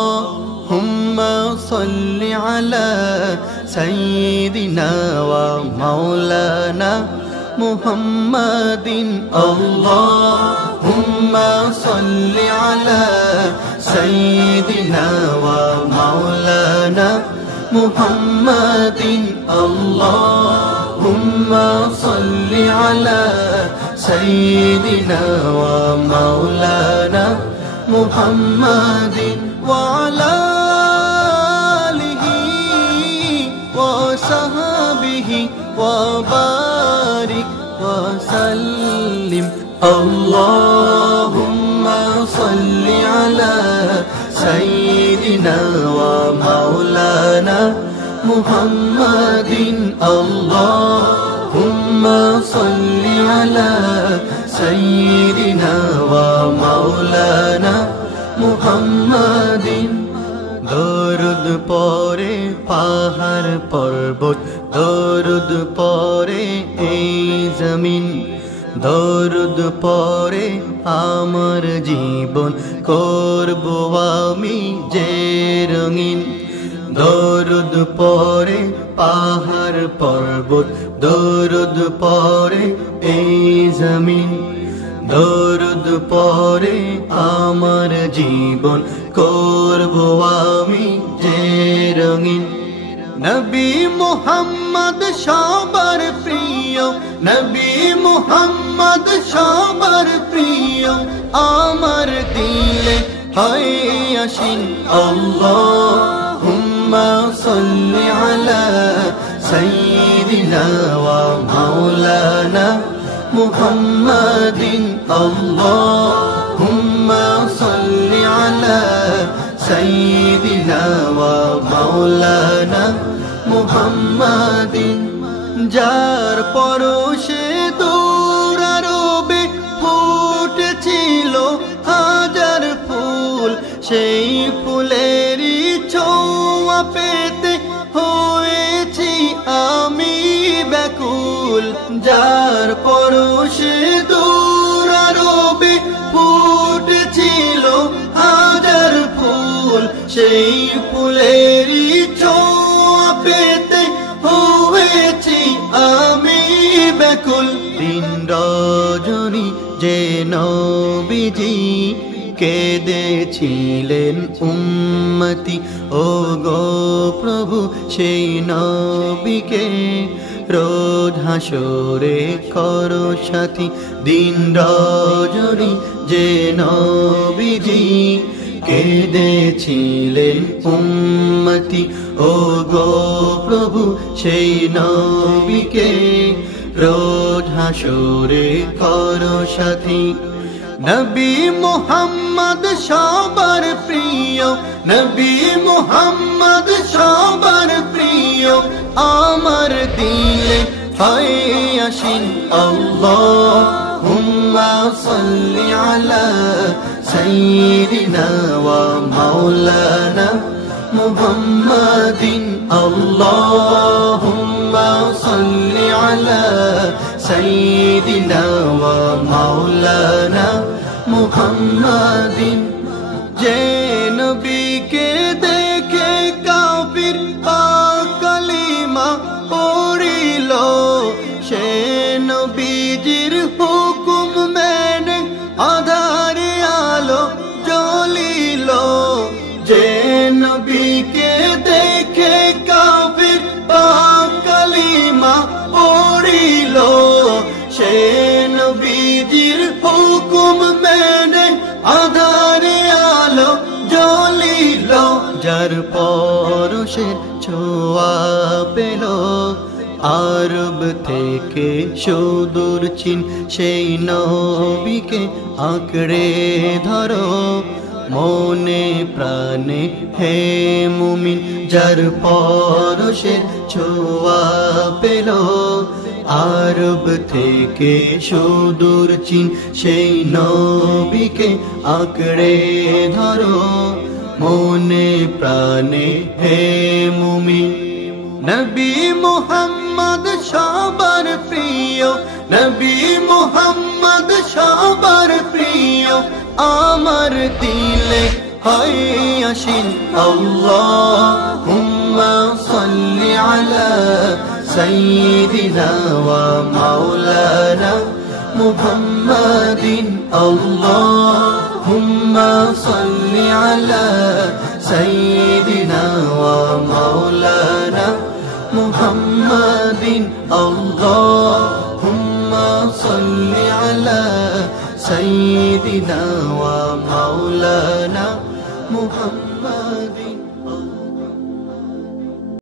আল্লাহুম্মা সাল্লি আলা সাইয়্যিদিনা ওয়া মাওলানা মুহাম্মাদিন আল্লাহুম্মা সাল্লি আলা সাইয়্যিদিনা ওয়া মাওলানা মুহাম্মাদিন আল্লাহুম্মা সাল্লি আলা সাইয়্যিদিনা ওয়া মাওলানা মুহাম্মাদিন ওয়া আলা আলিহি ওয়া সাহবিহি ওয়া বারিক ওয়া সাল্লিম আল্লাহুম্মা সাল্লি আলা সাইয়্যিদিনা ওয়া মাওলানা মুহাম্মাদিন আল্লাহুম্মা সাল্লি আলা সাইয়্যিদিনা ওয়া মাওলানা মুহাম্মাদিন দরুদ পড়ে পাহাড় পর্বত দরুদ পড়ে এই জমিন দরুদ পড়ে আমার জীবন করব আমি যে রঙিন দরুদ পড়ে পাহাড় পর্বত দরুদ পড়ে এই জমিন দরুদ পড়ে আমার জীবন করব আমি যে রঙিন নবী মুহাম্মদ সবার প্রিয় নবী মুহাম্মদ সবার প্রিয় আমার দিলে হয় আসিন আল্লাহুম্মা সাল্লি আলা সাইয়্যিদিনা ওয়া মাওলানা মুহাম্মাদিন আল্লাহুম্মা সাল্লি আলা সাইয়্যিদিনা ওয়া মাওলানা মুহাম্মাদিন যার পরশে দূর আরবে ফুটেছিল হাজার ফুল সেই ফুলেরই ছোঁয়া পেতে হয়েছি আমি ব্যাকুল যার পরশে দূর আরবে ফুটেছিল হাজার ফুল সেই ফুলেরই ছোঁয়া পেতে হয়েছি আমি ব্যাকুল দিন রজনী যে নবীজি কেঁদেছিলেন উম্মতি ও গো প্রভু সেই নবীকে রোজ হাসরে করো সাথী দিন রজনী যে নবীজি কেঁদেছিলেন উম্মতি ও গো প্রভু সেই নবীকে রোজ হাসরে করো সাথী নবী মুহাম্মদ সবার প্রিয় নবী মুহাম্মদ সবার প্রিয় আমার দিলে হয় আসিন আল্লাহুম্মা সাল্লি আলা সাইয়্যিদিনা ওয়া মাওলানা মুহাম্মাদিন আল্লাহুম্মা সাল্লি আলা সাইয়্যিদিনা ওয়া মাওলানা মুহাম্মাদিন যে নবীকে দেখে কাফির পাক কালিমা পড়িল সে নবীজির হুকুম মেনে আধারে আলো জ্বলিল যে নবীকে দেখে কাফির পাক কালিমা পড়িল সে নবীজির হুকুম মেনে আধারে আলো জ্বলিল যার পরশের ছোঁয়া পেল আরব থেকে সুদূর চীন সেই নবীকে আঁকড়ে ধরো মনে প্রাণে হে মুমিন যার পরশের ছোঁয়া পেল আরব থেকে সুদূর চীন সেই নবীকে আঁকড়ে ধরো মনে প্রাণে হে মুমিন নবী মুহাম্মদ সবার প্রিয় নবী মুহাম্মদ সবার প্রিয় আমার দিলে هيا আসিন اللهم صل على سيدنا ومولانا محمد اللهم صل على سيدنا ومولانا محمد اللهم صل على سيدنا ومولانا محمد